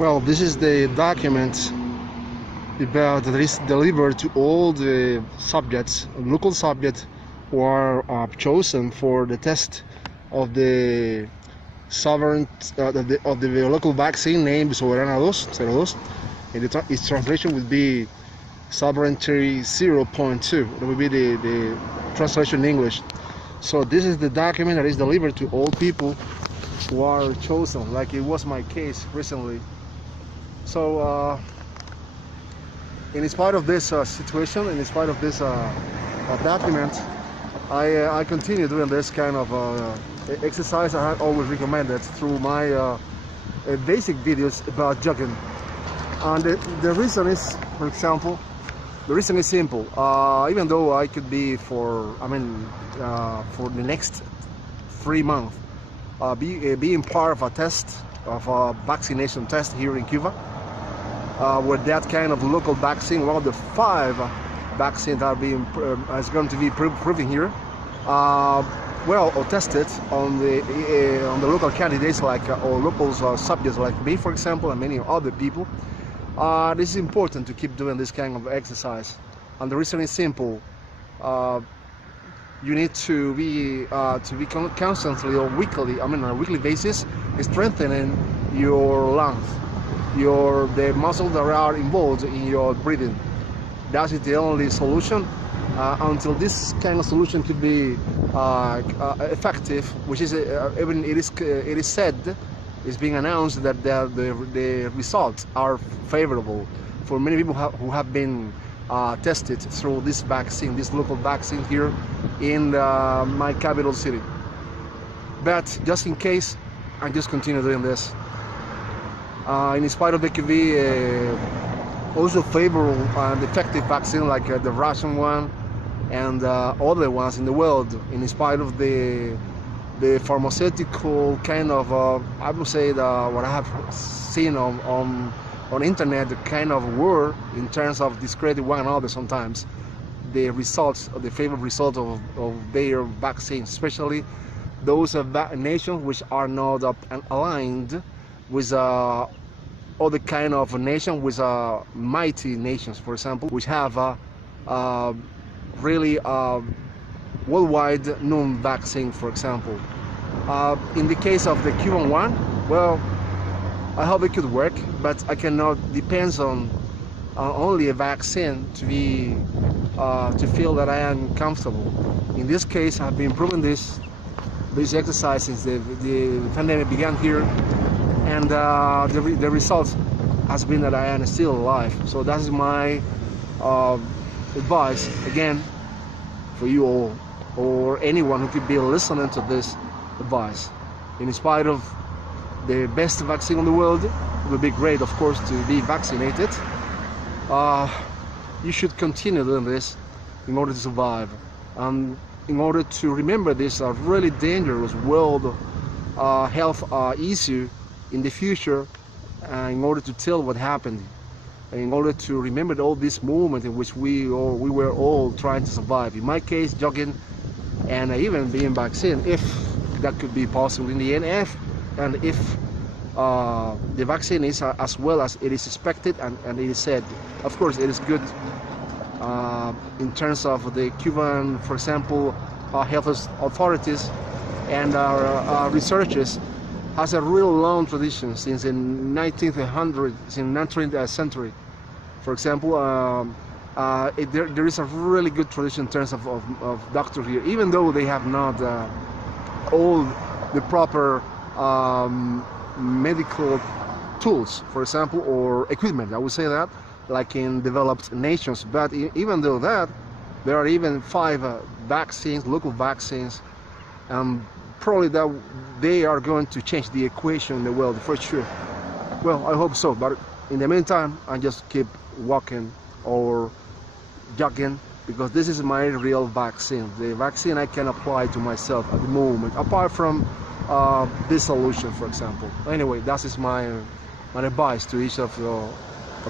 Well, this is the document about that is delivered to all the subjects, local subjects who are chosen for the test of the sovereign of the local vaccine named Soberana 2, and its translation would be Sovereignty 0.2. That would be the translation in English. So this is the document that is delivered to all people who are chosen, like it was my case recently. So in spite of this situation, in spite of this document, I continue doing this kind of exercise I have always recommended through my basic videos about jogging. And the reason is, for example, the reason is simple. Even though I could be for the next 3 months being part of a test, of a vaccination test here in Cuba, with that kind of local vaccine, one of the 5 vaccines that are being is going to be proven here, or tested on the local candidates, like or local subjects like me, for example, and many other people. This is important to keep doing this kind of exercise, and the reason is simple. You need to be constantly or weekly, on a weekly basis, strengthening your lungs, the muscles that are involved in your breathing. That is the only solution until this kind of solution could be effective, which is even it is said, it's being announced that the results are favorable for many people who have been tested through this vaccine, this local vaccine here in my capital city. But just in case, I just continue doing this. In spite of it could be also favorable and effective vaccine like the Russian one and other ones in the world, in spite of the pharmaceutical kind of, I would say, what I have seen on internet, the kind of war in terms of discredit one another sometimes, the results, the favorable result of their vaccines, especially those nations which are not aligned with other kind of nation, with mighty nations, for example, which have really worldwide known vaccine, for example. In the case of the Cuban one, well, I hope it could work, but I cannot depend on only a vaccine to feel that I am comfortable. In this case, I've been proving this exercise since the pandemic began here, and the result has been that I am still alive. So that is my advice, again, for you all, or anyone who could be listening to this advice. In spite of the best vaccine in the world, it would be great, of course, to be vaccinated. You should continue doing this in order to survive, and in order to remember this really dangerous world health issue in the future, in order to tell what happened, in order to remember all this moment in which we were all trying to survive. In my case, jogging and even being vaccinated, if that could be possible in the end, if the vaccine is as well as it is expected and it is said. Of course, it is good in terms of the Cuban, for example, health authorities and our researchers has a real long tradition since the 19th century. For example, there is a really good tradition in terms of doctors here, even though they have not all the proper medical tools, for example, or equipment, I would say that, like in developed nations. But even though that, there are even 5 vaccines, local vaccines, probably that they are going to change the equation in the world for sure. Well, I hope so, but in the meantime, I just keep walking or jogging, because this is my real vaccine, the vaccine I can apply to myself at the moment, apart from this solution, for example. Anyway, that is my advice to each of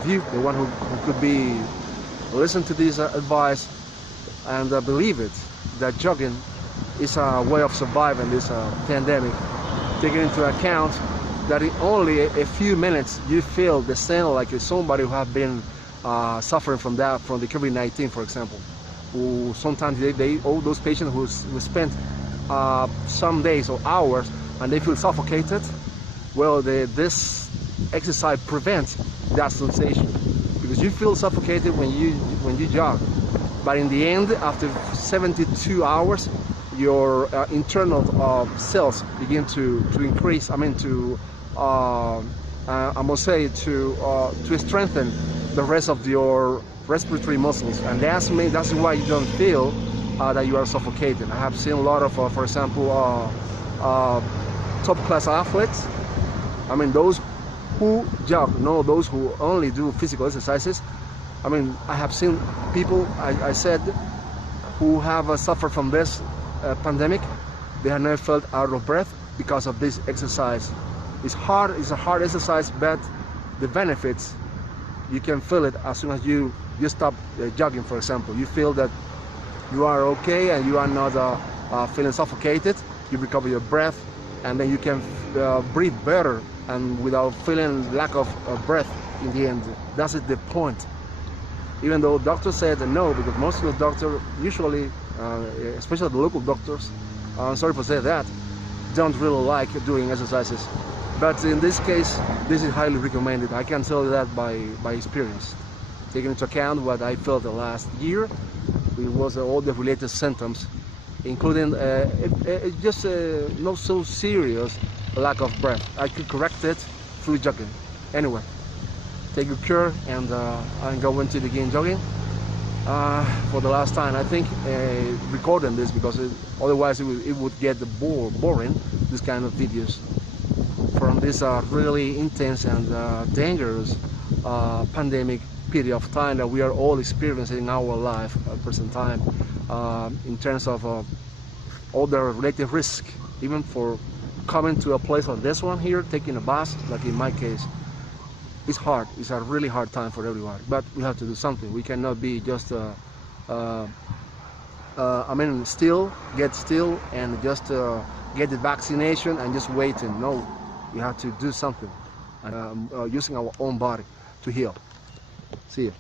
you, the one who could be listen to this advice and believe it, that jogging is a way of surviving this pandemic, taking into account that in only a few minutes you feel the same like somebody who have been suffering from that, from the COVID-19, for example. Who sometimes all those patients who spent some days or hours and they feel suffocated. Well, this exercise prevents that sensation, because you feel suffocated when you jog, but in the end, after 72 hours, your internal cells begin to increase. I mean, I must say to strengthen the rest of your respiratory muscles, and that's why you don't feel that you are suffocating. I have seen a lot of, for example, top class athletes. I mean, those who jog, no, those who only do physical exercises. I mean, I have seen people, I said, who have suffered from this pandemic. They have never felt out of breath because of this exercise. It's a hard exercise, but the benefits, you can feel it as soon as you stop jogging, for example. You feel that you are okay and you are not feeling suffocated. You recover your breath, and then you can breathe better and without feeling lack of breath in the end. That's the point. Even though doctors said no, because most of the doctors usually, especially the local doctors, I'm sorry for saying that, don't really like doing exercises. But in this case, this is highly recommended. I can tell you that by experience. Taking into account what I felt the last year, it was all the related symptoms, including just not so serious lack of breath. I could correct it through jogging. Anyway, take good care, and I'm going to begin jogging for the last time. I think recording this, because otherwise it would get boring, this kind of videos from this really intense and dangerous pandemic period of time that we are all experiencing in our life at present time, in terms of all the related risk, even for coming to a place like this one here, taking a bus, like in my case. It's hard. It's a really hard time for everyone, but we have to do something. We cannot be just I mean, get still and just get the vaccination and just waiting. No, we have to do something, and using our own body to heal. See you.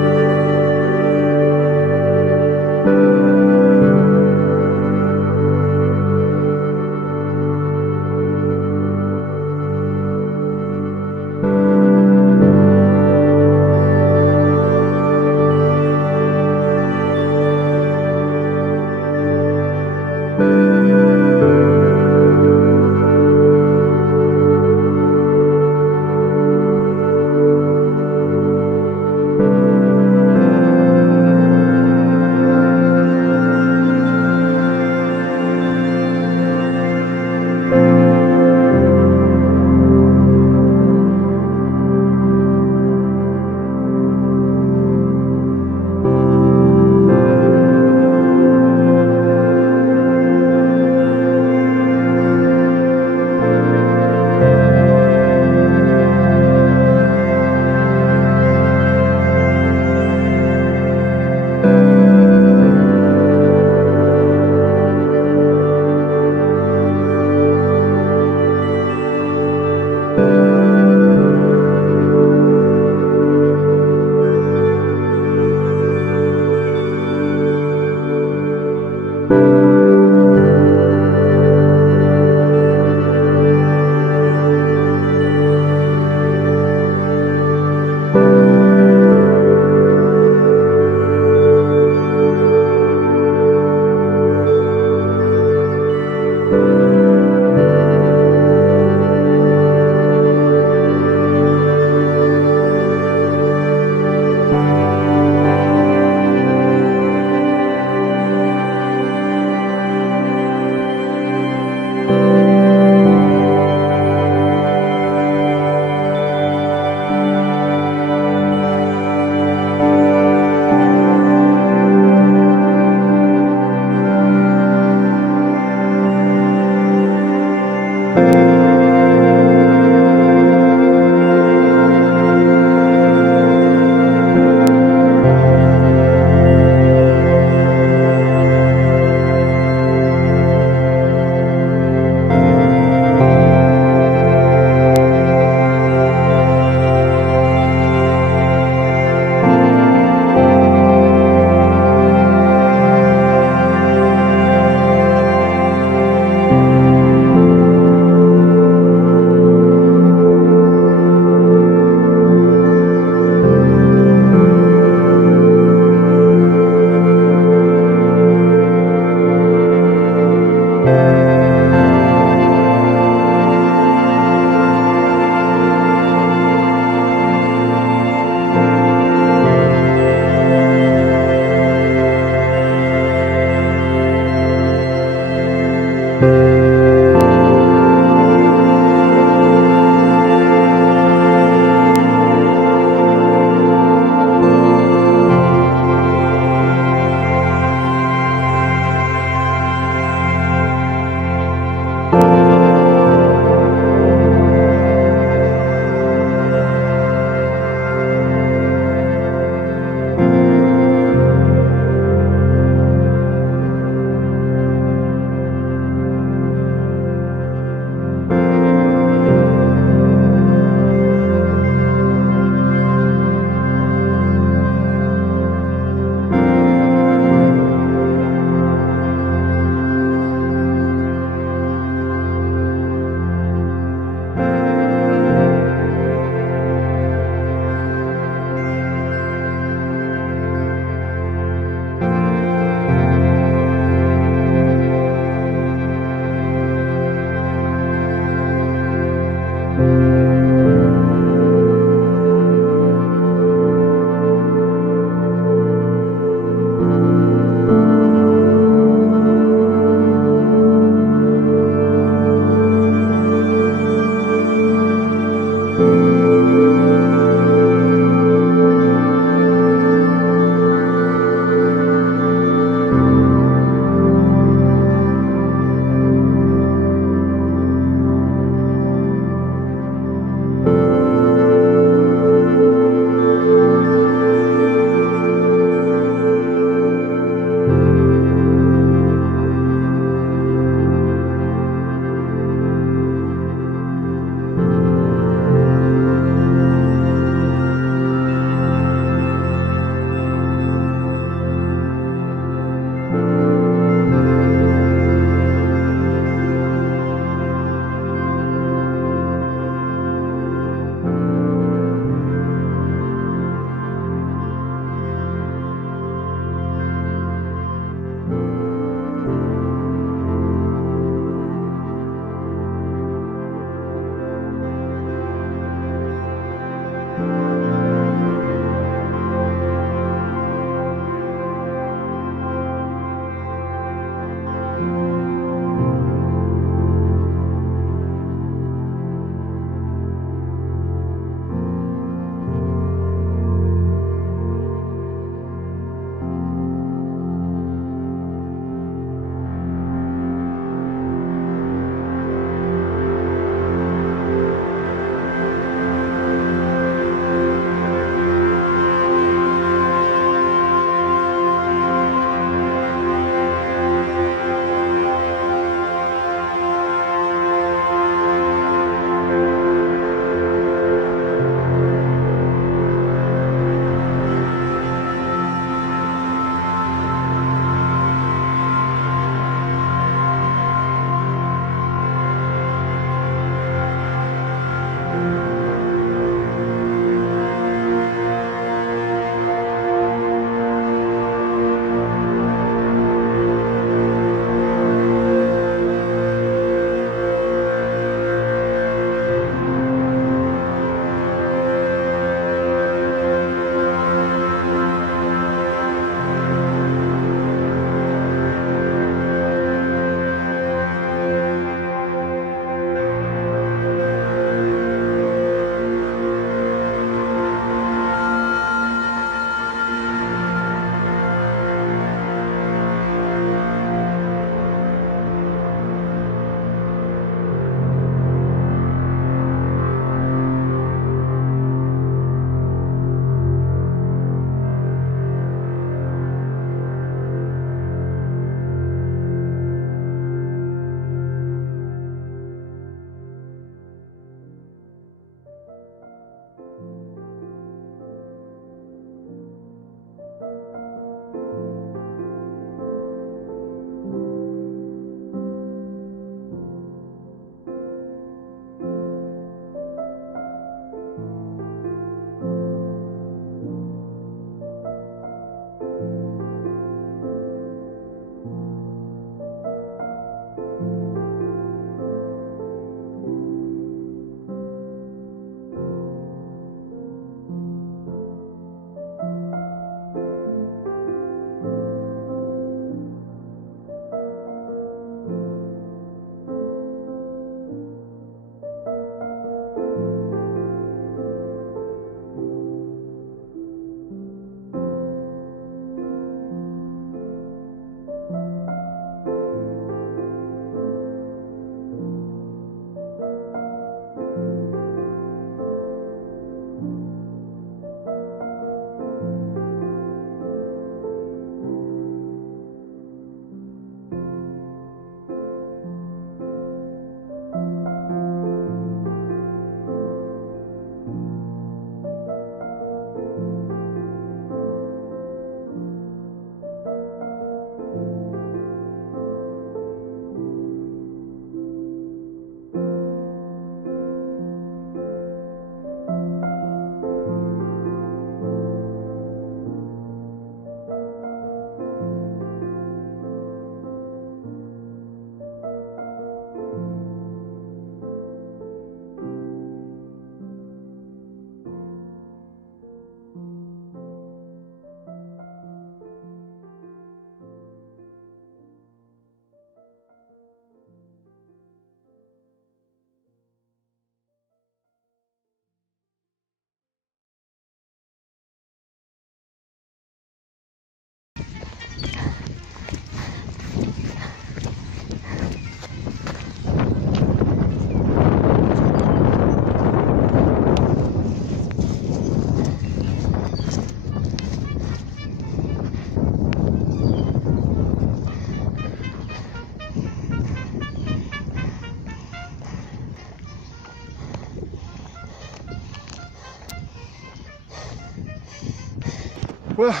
Well,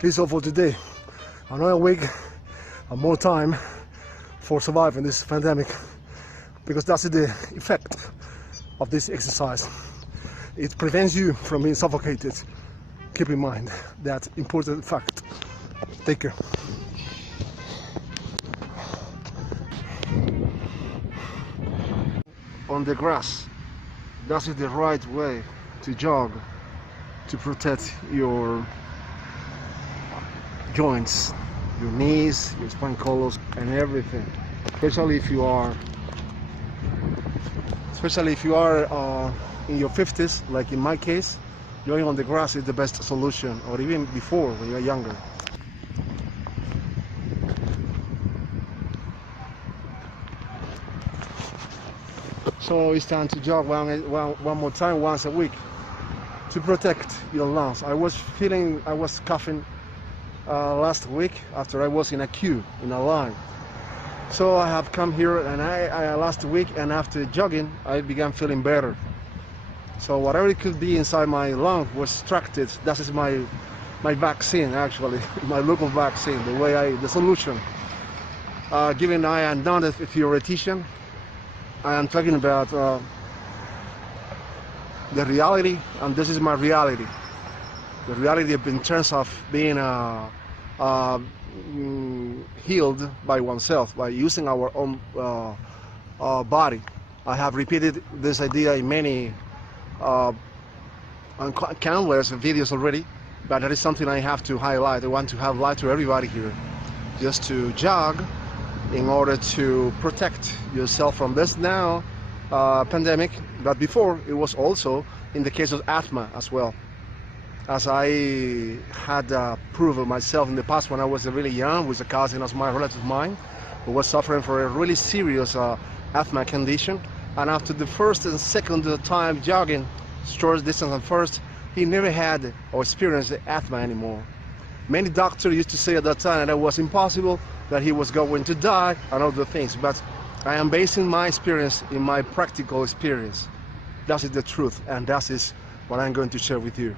this is all for today. Another week and more time for surviving this pandemic, because that's the effect of this exercise. It prevents you from being suffocated. Keep in mind that important fact. Take care. On the grass, that is the right way to jog, to protect your joints, your knees, your spine columns, and everything. Especially if you are in your 50s, like in my case, jogging on the grass is the best solution, or even before when you're younger. So it's time to jog one more time, once a week, to protect your lungs. I was coughing last week after I was in a queue, in a line. So I have come here, and I last week, and after jogging I began feeling better. So whatever it could be inside my lung was extracted. That is my vaccine, actually, my local vaccine, the solution. Given I am not a theoretician, I am talking about the reality, and this is my reality. The reality in terms of being healed by oneself, by using our own body. I have repeated this idea in many countless videos already, but that is something I have to highlight. I want to highlight to everybody here, just to jog in order to protect yourself from this now pandemic, but before it was also in the case of asthma as well. As I had proven myself in the past when I was really young with a cousin of my relative of mine who was suffering from a really serious asthma condition, and after the first and second time jogging short distance at first, he never had or experienced asthma anymore. Many doctors used to say at that time that it was impossible, that he was going to die and other things, but I am basing my experience in my practical experience. That is the truth, and that is what I'm going to share with you.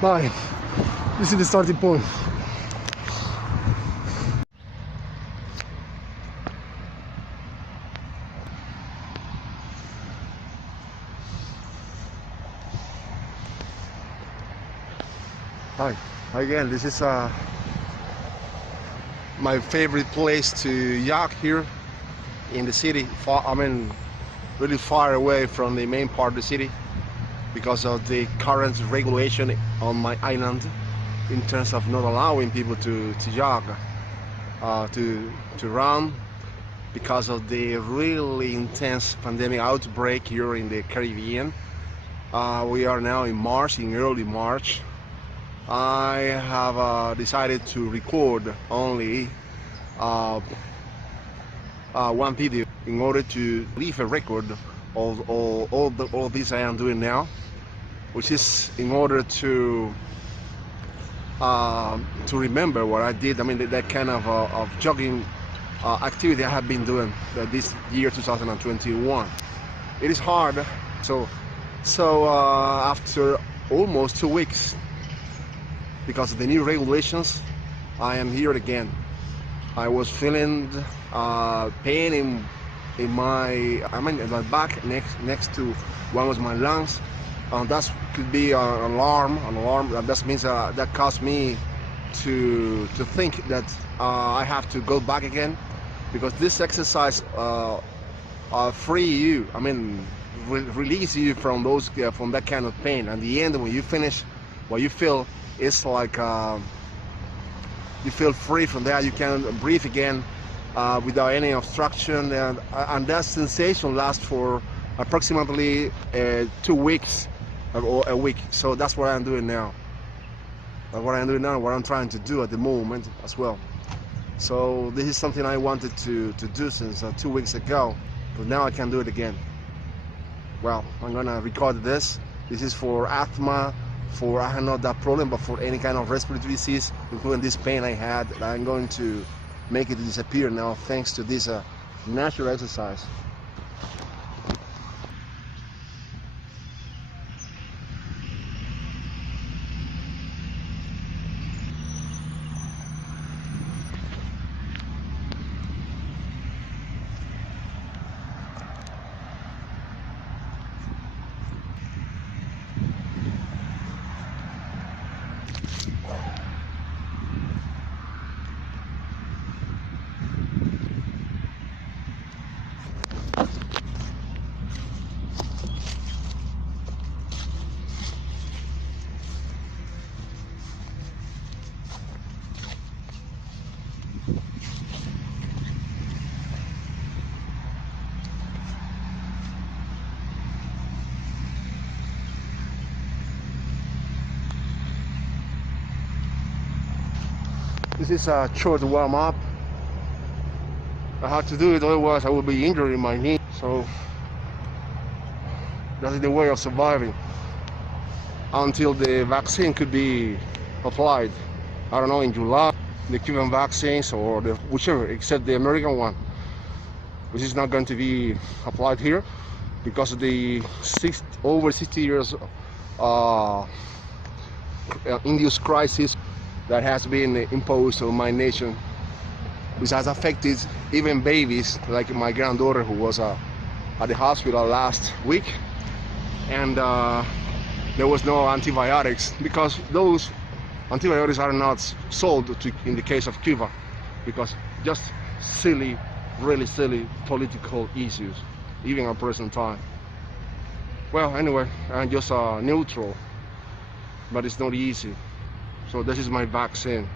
Bye. This is the starting point. Hi again. This is my favorite place to jog here in the city. Really far away from the main part of the city because of the current regulation on my island in terms of not allowing people to jog, to run, because of the really intense pandemic outbreak here in the Caribbean. We are now in early March. I have decided to record only one video in order to leave a record of all this I am doing now, which is in order to remember what I did. I mean, that kind of jogging activity I have been doing this year 2021. It is hard. So after almost 2 weeks, because of the new regulations, I am here again. I was feeling pain in my back next to one of my lungs. That could be an alarm. That means that caused me to think that I have to go back again, because this exercise free you. Release you from that kind of pain. And the end, when you finish, what you feel is like you feel free from that. You can breathe again without any obstruction, and that sensation lasts for approximately 2 weeks or a week. So that's what I'm doing now. What I'm trying to do at the moment as well. So this is something I wanted to do since 2 weeks ago, but now I can do it again. Well, I'm gonna record this. This is for asthma, for I have not that problem, but for any kind of respiratory disease, including this pain I had. I'm going to make it disappear now thanks to this natural exercise. This is a short warm-up. I have to do it, otherwise I will be injuring my knee. So that is the way of surviving until the vaccine could be applied. I don't know, in July, the Cuban vaccines or whichever, except the American one, which is not going to be applied here because of the over 60 years induced crisis that has been imposed on my nation, which has affected even babies like my granddaughter, who was at the hospital last week, and there was no antibiotics because those antibiotics are not sold in the case of Cuba, because just really silly political issues, even at present time. Well, anyway, I'm just neutral, but it's not easy. So this is my vaccine.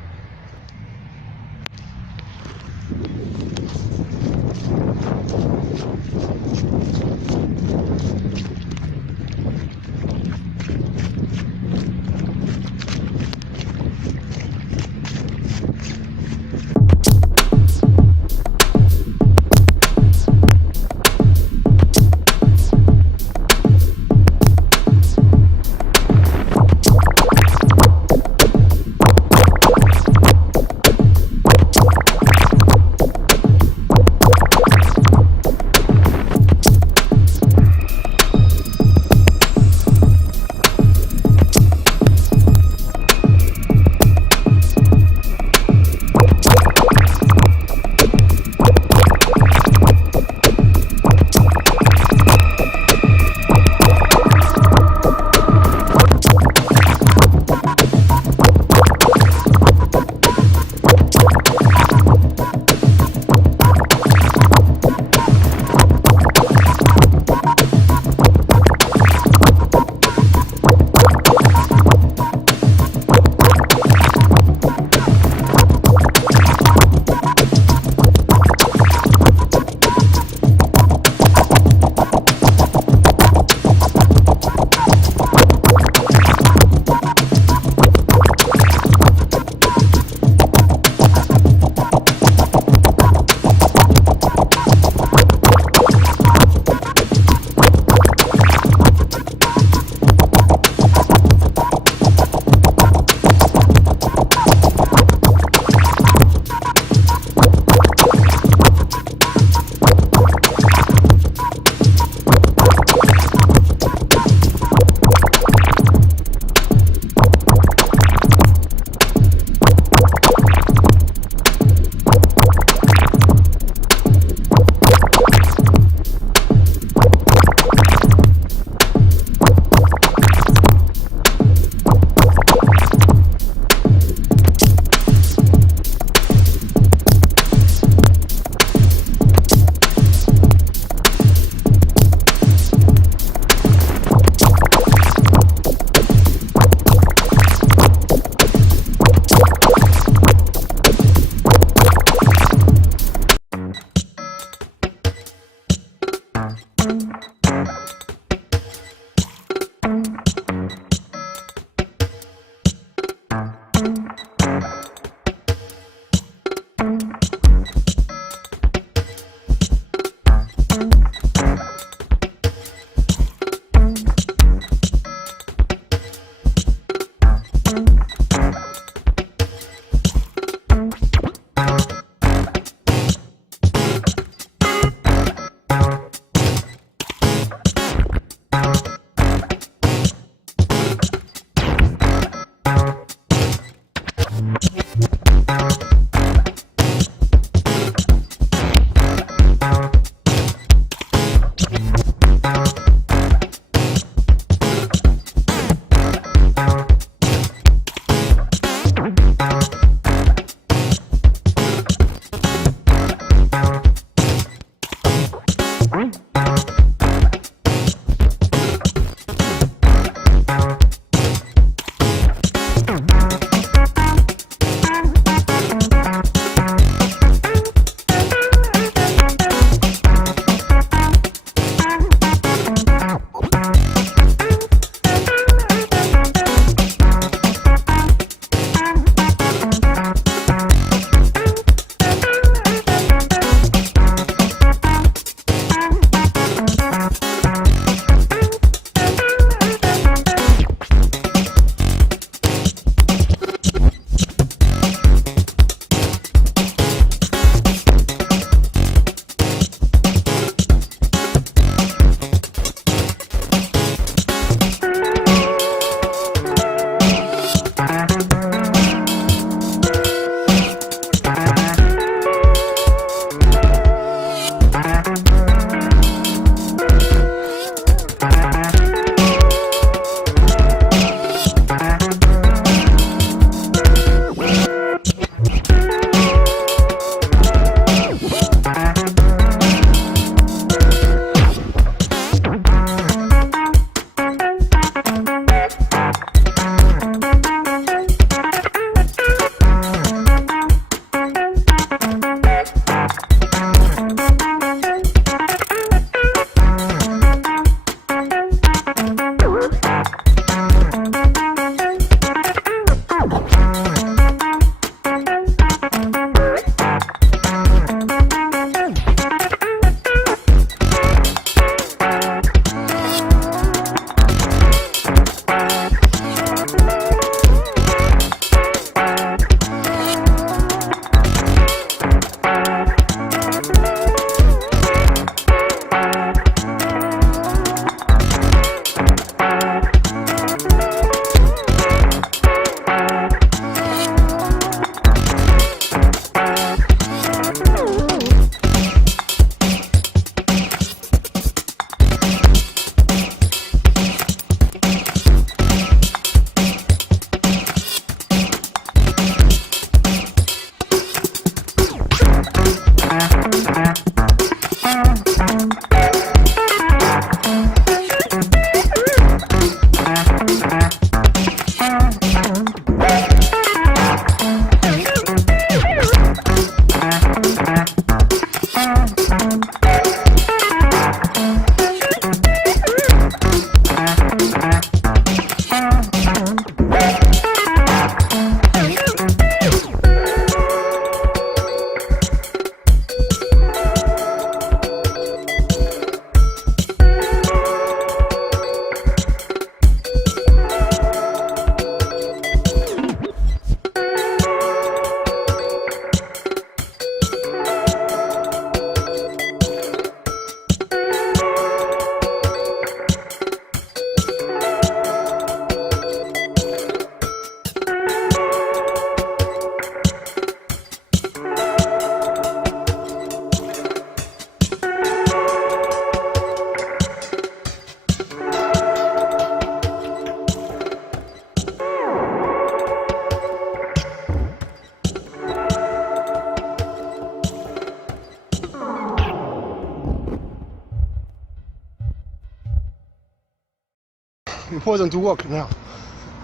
important to walk now.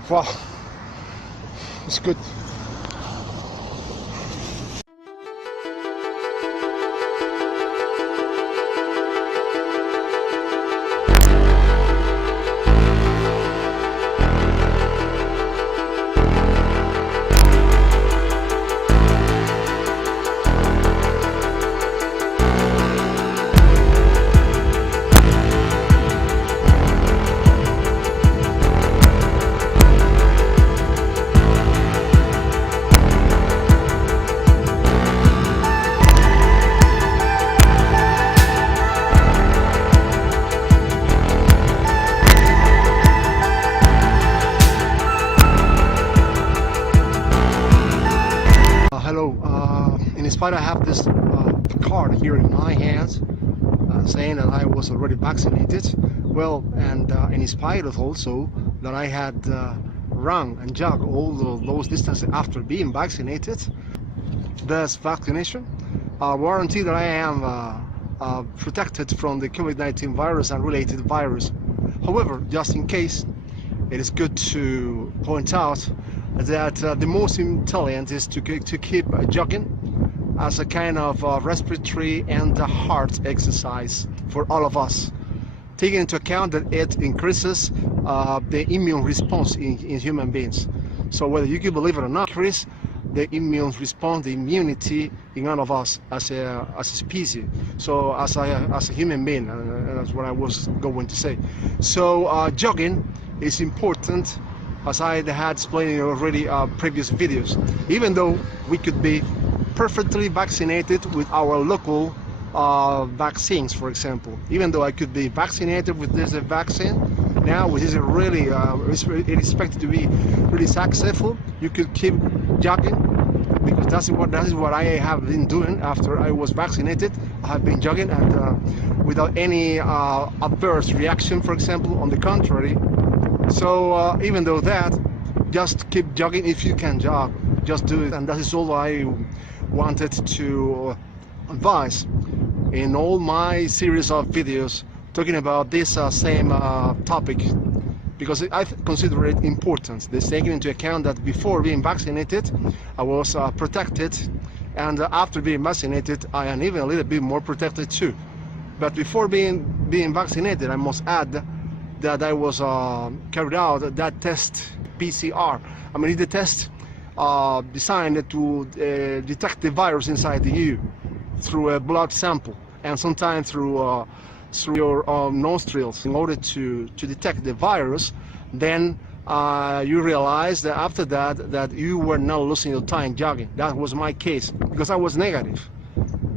Wow, it's good. despite I have this card here in my hands saying that I was already vaccinated, well, and in spite of also that I had run and jogged all of those distances after being vaccinated, this vaccination warranty that I am protected from the COVID-19 virus and related virus. However, just in case, it is good to point out that the most intelligent is to keep jogging as a kind of respiratory and heart exercise for all of us, taking into account that it increases the immune response in human beings. So whether you can believe it or not, increase the immune response, the immunity in all of us as a species. So as a human being, that's what I was going to say. So jogging is important, as I had explained in already previous videos. Even though we could be perfectly vaccinated with our local vaccines, for example, even though I could be vaccinated with this vaccine now, which is really it is expected to be really successful, you could keep jogging, because that is what I have been doing after I was vaccinated. I have been jogging and without any adverse reaction, for example. On the contrary. So even though that, just keep jogging if you can jog. Just do it, and that is all I wanted to advise in all my series of videos talking about this same topic, because I consider it important. This taking into account that before being vaccinated I was protected, and after being vaccinated I am even a little bit more protected too. But before being vaccinated, I must add that I was carried out that test, PCR. I mean, the test designed to detect the virus inside you through a blood sample, and sometimes through your nostrils, in order to detect the virus. Then you realize that after that you were not losing your time jogging. That was my case, because I was negative,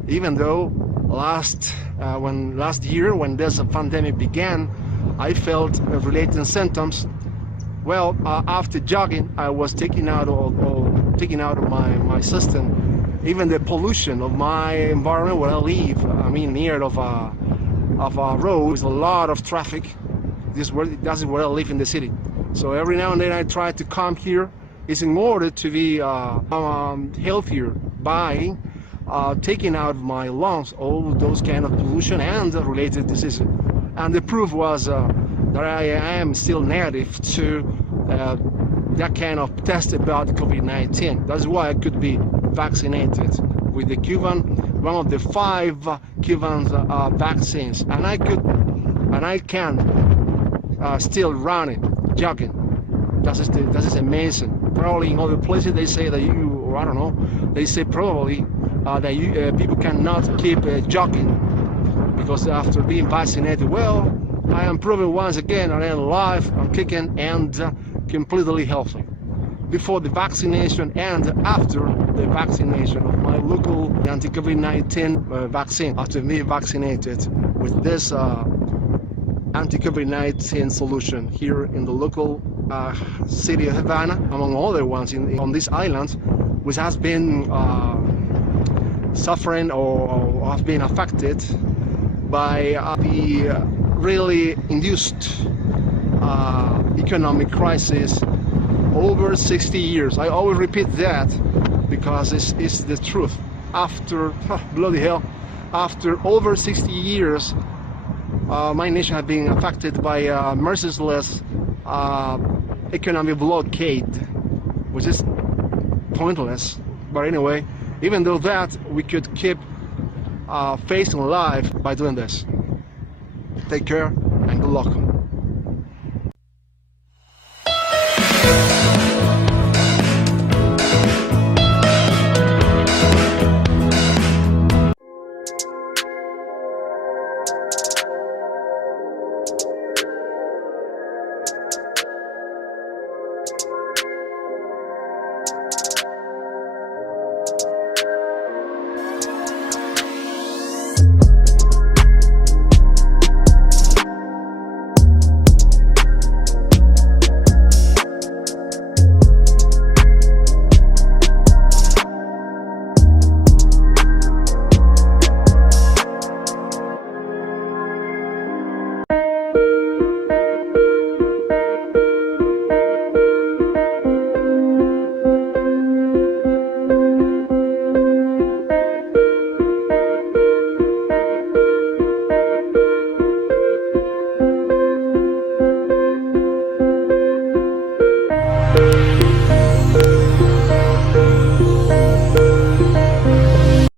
even though last year, when this pandemic began, I felt related symptoms. Well, after jogging, I was taking out of my system even the pollution of my environment where I live. I mean, near of a road with a lot of traffic. That's where I live in the city. So every now and then I try to come here. It's in order to be healthier by taking out of my lungs all those kind of pollution and related diseases. And the proof was that I am still negative to that kind of test about COVID-19. That's why I could be vaccinated with the one of the 5 Cuban vaccines, and I can still run it, jogging. That is amazing. Probably in other places they say that or I don't know, they say probably that people cannot keep jogging because after being vaccinated. Well, I am proving once again I am alive, I'm kicking, and completely healthy. Before the vaccination and after the vaccination of my local anti-COVID-19 vaccine, after being vaccinated with this anti-COVID-19 solution here in the local city of Havana, among other ones on this island, which has been suffering or has been affected by the really induced economic crisis over 60 years. I always repeat that because it's the truth. After, bloody hell, after over 60 years, my nation has been affected by a merciless economic blockade, which is pointless. But anyway, even though that, we could keep facing life by doing this. Take care and good luck.